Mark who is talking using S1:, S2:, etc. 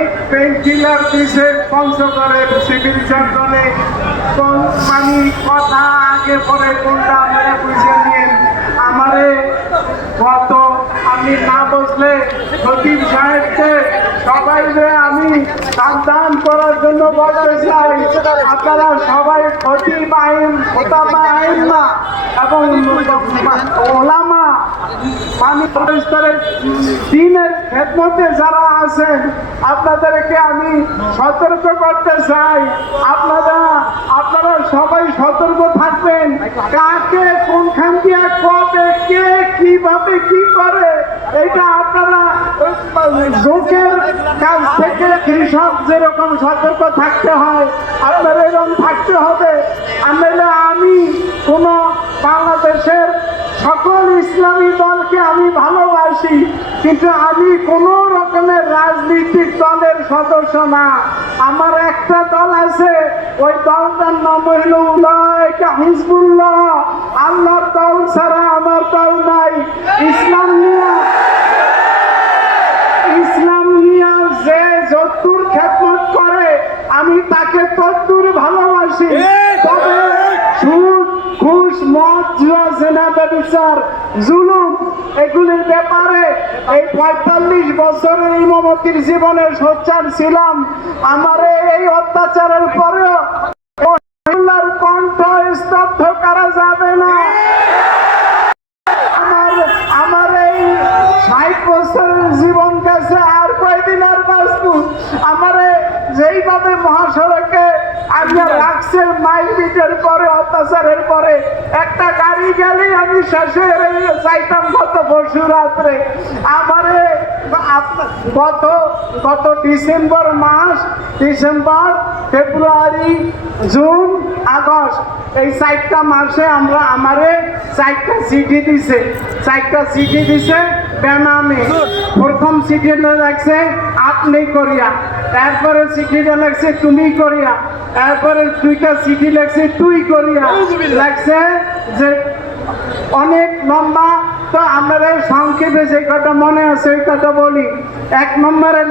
S1: অনেক দিছে পঞ্চগড়ের চিকিৎসার জন্য কোন মানে কথা আগে পরে কোনটা আমরা বুঝে নিয়ে আমারে গত আমি না বসলে সচিব সাহেবকে সবাই যে আমি সাবধান করার জন্য বলতে চাই, আপনারা সবাই সচিব আইন খোতাবা আইন না। এবং ওলামা পানি পরিষ্কারের দিনের খেদমতে যারা আছেন, আপনাদেরকে আমি সতর্ক করতে চাই। আপনারা আপনারা সবাই সতর্ক থাকবেন। কাকে, কোনখান দিয়ে, কবে, কে, কীভাবে, কি করে, এটা আপনারা লোকের কাছ থেকে কৃষক যেরকম সতর্ক থাকতে হয়, আপনার এরকম থাকতে হবে। আমি কোনো বাংলাদেশের সকল ইসলামী দলকে আমি ভালোবাসি, কিন্তু আমি কোনো রকমের রাজনৈতিক দলের সদস্য না। আমার একটা দল আছে, ওই দলটার নাম হইল উলায়কা হিজবুল্লাহ। আল্লাহর দল ছাড়া আমার দল নাই। ইসলাম নিয়ে ইসলাম নিয়ে যে যতুর খেদমত করে, আমি তাকে তদ্দুর ভালোবাসি। মদ, জুয়া, জেনা, ব্যবচার, জুলুম, এগুলির ব্যাপারে এই পঁয়তাল্লিশ বছরের ইমামতির জীবনে সোচ্চার ছিলাম। আমার এই অত্যাচারের পরেও কণ্ঠ স্তব্ধ করা যাবে না। আমার আমার এই ষাট বছরের জীবন কাছে আর কয়দিন আর বাঁচবো? আমার যেইভাবে মহাসড়কে আপনার রাখছে মাইল পরে, অত্যাচারের পরে। একটা গাড়ি গেলেই আমি শেষে চাইতাম গত পরশু রাত্রে। আমারে গত গত ডিসেম্বর মাস, ডিসেম্বর, ফেব্রুয়ারি, জুন, আগস্ট, এই চারটা মাসে আমরা, আমারে চারটা চিঠি দিছে। চারটা চিঠি দিছে বেনামে। প্রথম চিঠিটা লাগছে, আপনি করিয়া। তারপরে চিঠিটা লাগছে, তুমি করিয়া। তারপরে দুইটা চিঠি লাগছে তুই করিয়া লাগছে যে অনেক লম্বা। তো আমাদের সংক্ষেপে যে কথা মনে আছে ওই কথা বলি। এক নম্বরে